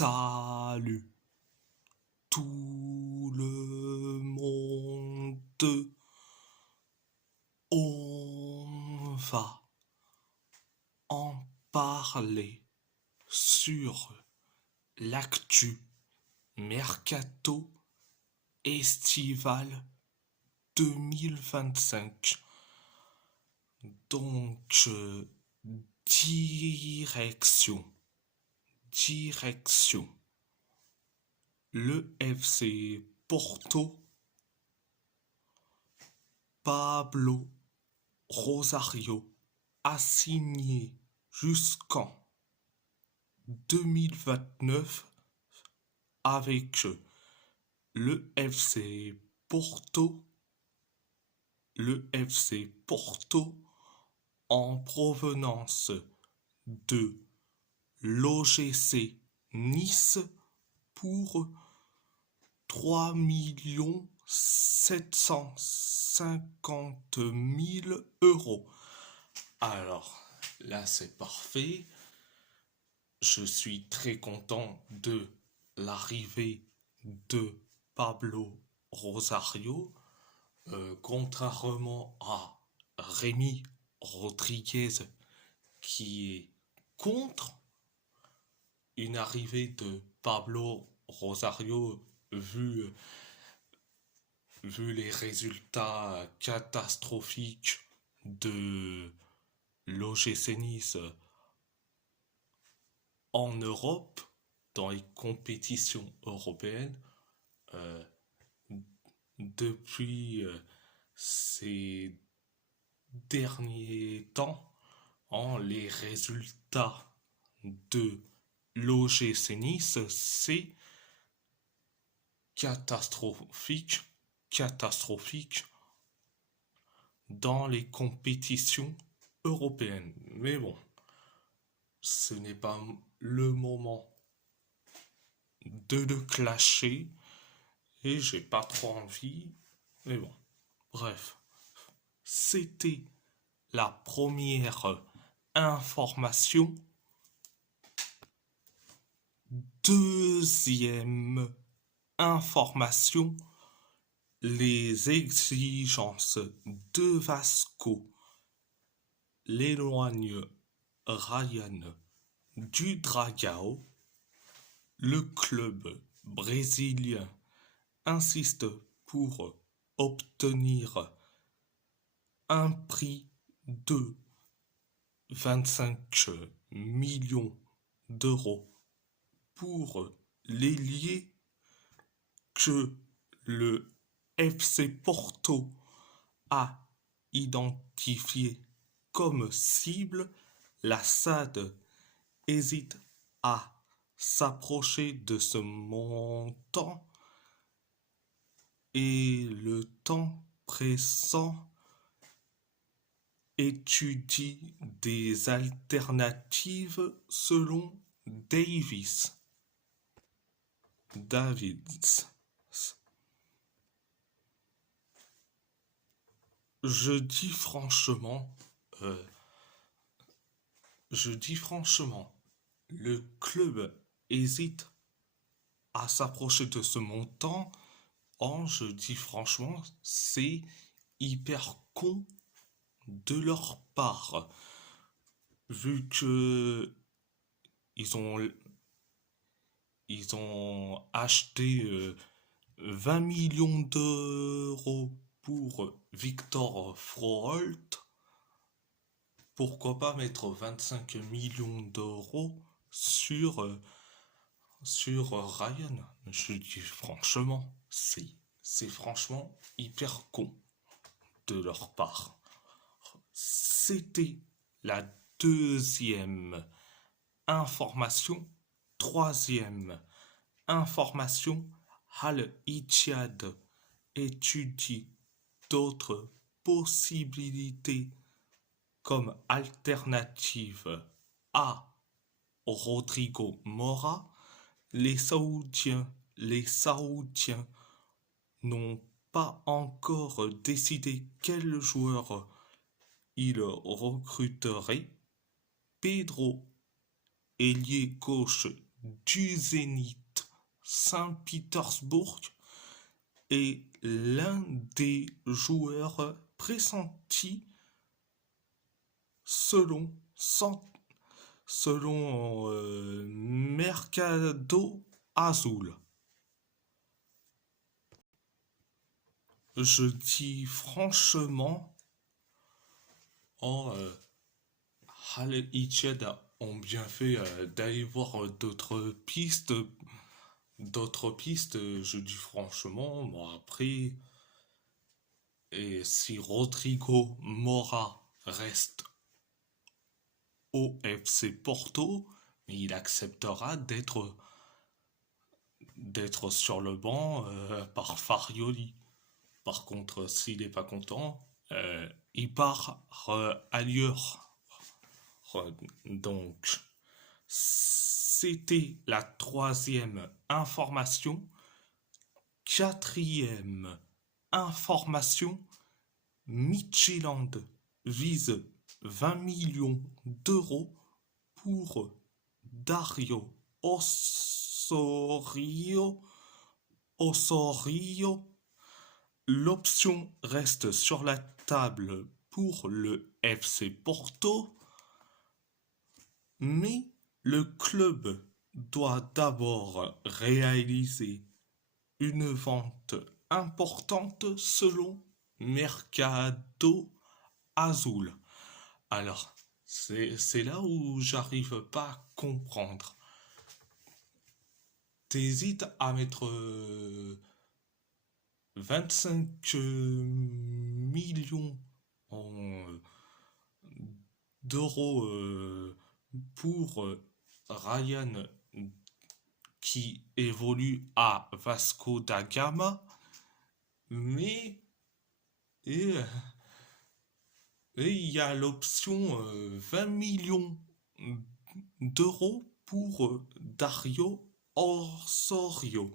Salut tout le monde, on va en parler sur l'actu mercato estival 2025. Donc, direction. Le FC Porto, Pablo Rosario a signé jusqu'en 2029 avec le FC Porto, en provenance de l'OGC Nice pour 3 750 000 €. Alors là, c'est parfait. Je suis très content de l'arrivée de Pablo Rosario. Contrairement à Rémi Rodriguez qui est contre une arrivée de Pablo Rosario vu les résultats catastrophiques de l'OGC Nice en Europe, dans les compétitions européennes, depuis ces derniers temps, les résultats de l'OGC Nice, c'est catastrophique dans les compétitions européennes. Mais bon, ce n'est pas le moment de le clasher et j'ai pas trop envie. Mais bon, bref, c'était la première information. Deuxième information, les exigences de Vasco l'éloignent Ryan du Dragao. Le club brésilien insiste pour obtenir un prix de 25 millions d'euros pour l'ailier que le FC Porto a identifié comme cible. La SAD hésite à s'approcher de ce montant et le temps pressant étudie des alternatives selon Davids. Je dis franchement, le club hésite à s'approcher de ce montant. Je dis franchement, c'est hyper con de leur part, vu que ils ont acheté 20 millions d'euros pour Victor Froholt. Pourquoi pas mettre 25 millions d'euros sur Ryan? Je dis franchement, c'est franchement hyper con de leur part. C'était la deuxième information. Troisième information, Al Ittihad étudie d'autres possibilités comme alternative à Rodrigo Mora. Les Saoudiens n'ont pas encore décidé quel joueur ils recruteraient. Pedro, ailier gauche du Zénith Saint-Pétersbourg est l'un des joueurs pressentis selon, Mercado Azul. Je dis franchement, en Halle Itched ont bien fait d'aller voir d'autres pistes, je dis franchement. Bon, après, et si Rodrigo Mora reste au FC Porto, il acceptera d'être sur le banc par Farioli. Par contre, s'il n'est pas content, il part ailleurs. Donc, c'était la troisième information. Quatrième information, Midtjylland vise 20 millions d'euros pour Dario Osorio. L'option reste sur la table pour le FC Porto, mais le club doit d'abord réaliser une vente importante selon Mercado Azul. Alors, c'est là où j'arrive pas à comprendre. T'hésites à mettre 25 millions d'euros pour Ryan qui évolue à Vasco da Gama, mais et il y a l'option 20 millions d'euros pour Dario Osorio.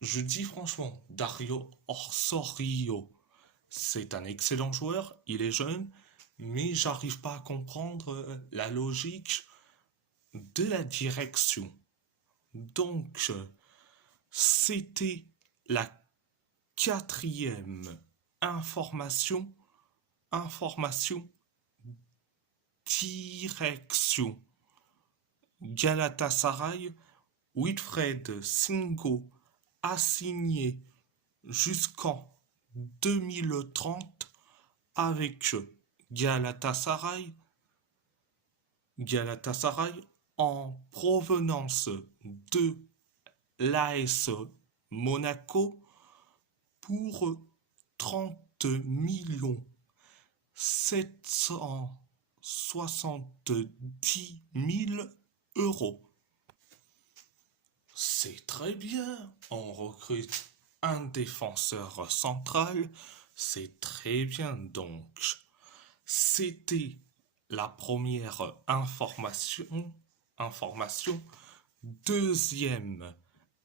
Je dis franchement, Dario Osorio, c'est un excellent joueur, il est jeune, mais j'arrive pas à comprendre la logique de la direction. Donc, c'était la quatrième information. Direction. Galatasaray, Wilfred Singo a signé jusqu'en 2030 avec Galatasaray en provenance de l'AS Monaco pour 30 millions 770 000 euros. C'est très bien. On recrute un défenseur central. C'est très bien. Donc, c'était la première information. Deuxième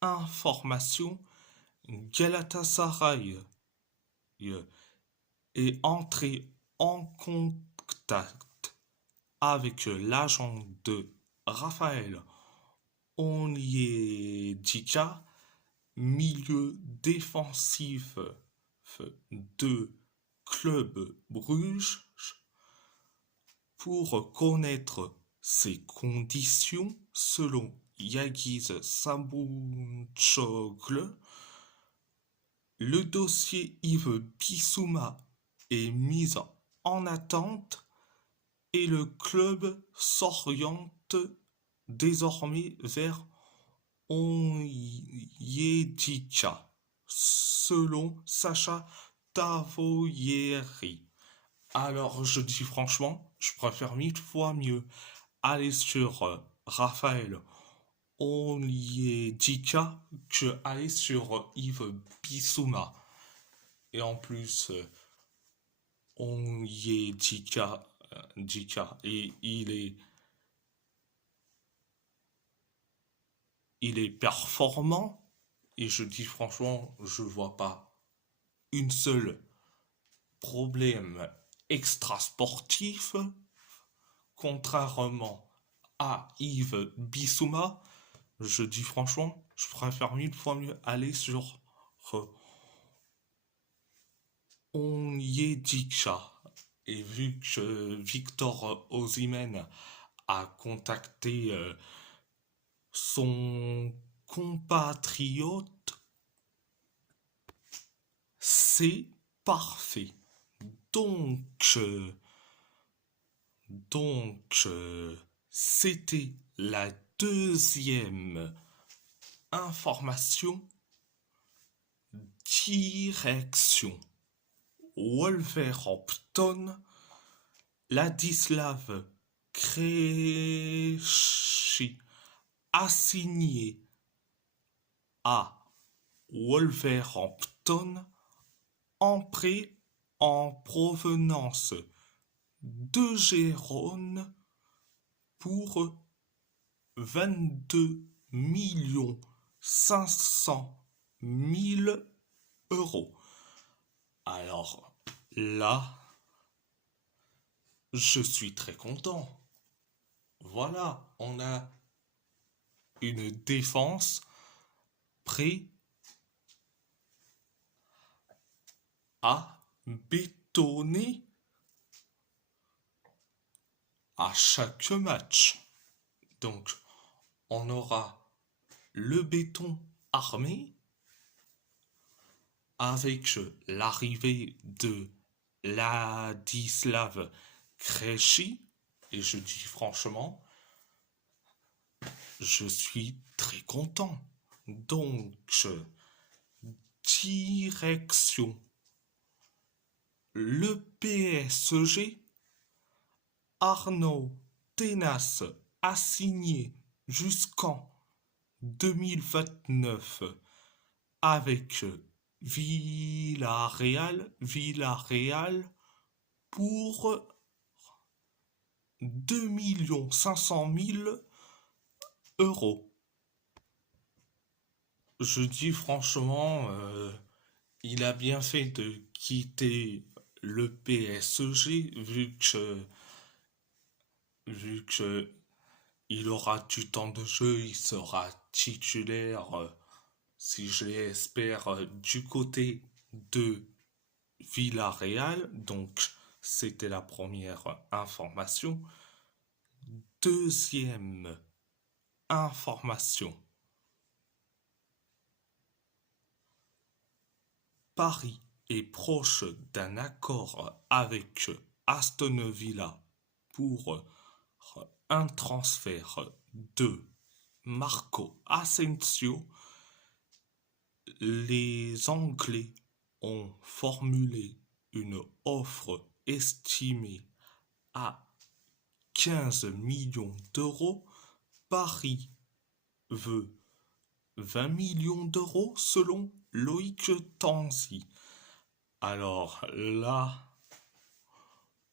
information, Galatasaray est entré en contact avec l'agent de Raphaël Onyedika, milieu défensif de Club Bruges, pour connaître ses conditions selon Yagiz Sabunçoglu. Le dossier Yves Bissouma est mis en attente et le club s'oriente désormais vers Onyedika, selon Sacha Tavoyeri. Alors je dis franchement, je préfère 1000 fois mieux aller sur Raphaël Onyedika que aller sur Yves Bissouma. Et en plus, Onyedika, et il est performant. Et je dis franchement, je vois pas une seule problème extra-sportif, contrairement à Yves Bissouma, Je dis franchement, je préfère mille fois mieux aller sur euh, Onyedika. Et vu que Victor Osimhen a contacté son compatriote, c'est parfait. Donc, euh, donc, c'était la deuxième information. Direction Wolverhampton. Ladislav Krejci a signé à Wolverhampton en prêt en provenance de Gérone pour 22 500 000 euros. Alors là, je suis très content. Voilà, on a une défense prête à bétonner à chaque match. Donc, on aura le béton armé avec l'arrivée de Ladislav Krejci. Et je dis franchement, je suis très content. Donc, direction le PSG. Arnaud Tenas a signé jusqu'en 2029 avec Villarreal pour 2 500 000 euros. Je dis franchement, il a bien fait de quitter le PSG vu que il aura du temps de jeu, il sera titulaire, si je l'espère, du côté de Villarreal. Donc, c'était la première information. Deuxième information. Paris est proche d'un accord avec Aston Villa pour un transfert de Marco Asensio. Les Anglais ont formulé une offre estimée à 15 millions d'euros. Paris veut 20 millions d'euros selon Loïc Tanzi. Alors là,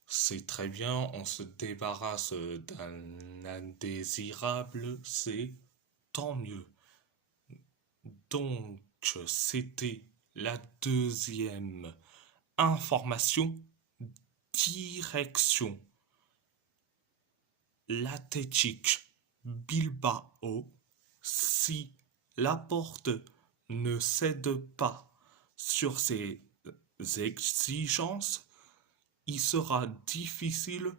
c'est très bien, on se débarrasse d'un indésirable, c'est tant mieux. Donc, c'était la deuxième information. Direction l'Athletic Bilbao. Si Laporte ne cède pas sur ses exigences, il sera difficile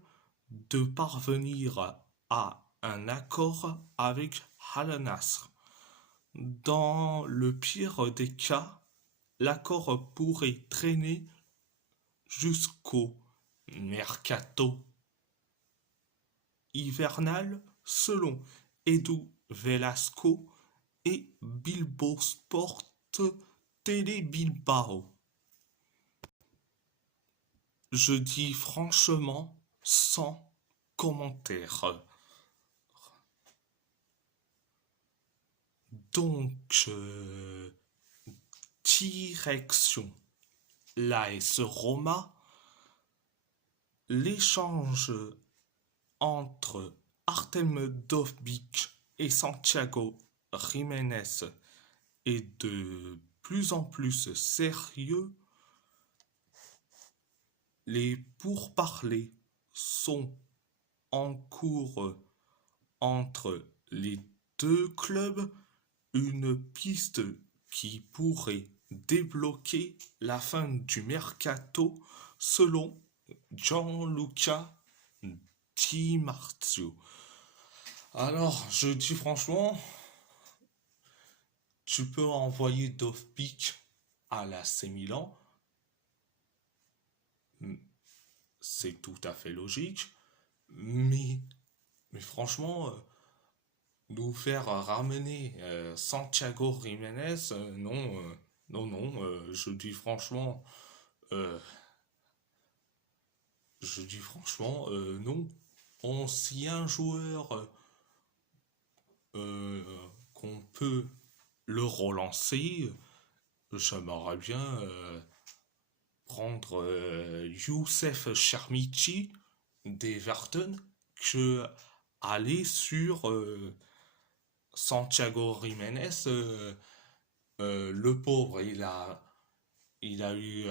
de parvenir à un accord avec Al Nassr. Dans le pire des cas, l'accord pourrait traîner jusqu'au mercato hivernal selon Edu Velasco et Bilbo Sport Télé Bilbao. Je dis franchement sans commentaire. Donc, direction l'AS Roma, l'échange entre Artem Dovbyk et Santiago Jiménez est de plus en plus sérieux. Les pourparlers sont en cours entre les deux clubs, une piste qui pourrait débloquer la fin du mercato selon Gianluca Di Marzio. Alors, je dis franchement, tu peux envoyer Dovbyk à l'AC Milan, c'est tout à fait logique, mais, mais franchement, nous faire ramener Santiago Jiménez, non, non, euh, je dis franchement, non. Si un joueur euh, qu'on peut le relancer, j'aimerais bien prendre Youssef Chermichi d'Everton que aller sur Santiago Jiménez. Le pauvre, il a eu,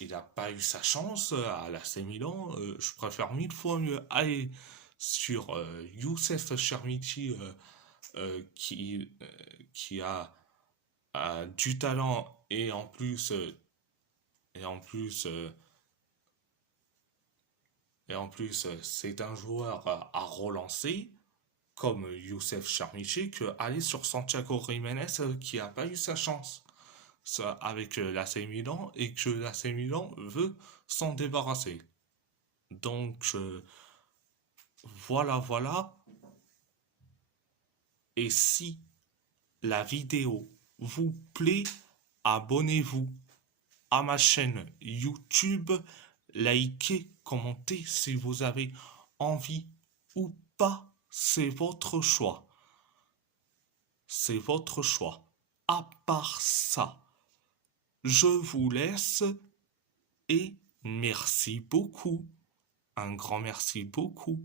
il n'a pas eu sa chance à l'AC Milan. Je préfère mille fois mieux aller sur Youssef Chermichi qui a du talent et en plus c'est un joueur à relancer comme Youssef Chermichi que aller sur Santiago Jiménez qui n'a pas eu sa chance avec l'AC Milan et que l'AC Milan veut s'en débarrasser. Donc voilà. Et si la vidéo vous plaît, abonnez-vous à ma chaîne YouTube, likez, commentez si vous avez envie ou pas, c'est votre choix. C'est votre choix. À part ça, je vous laisse et merci beaucoup. Un grand merci beaucoup.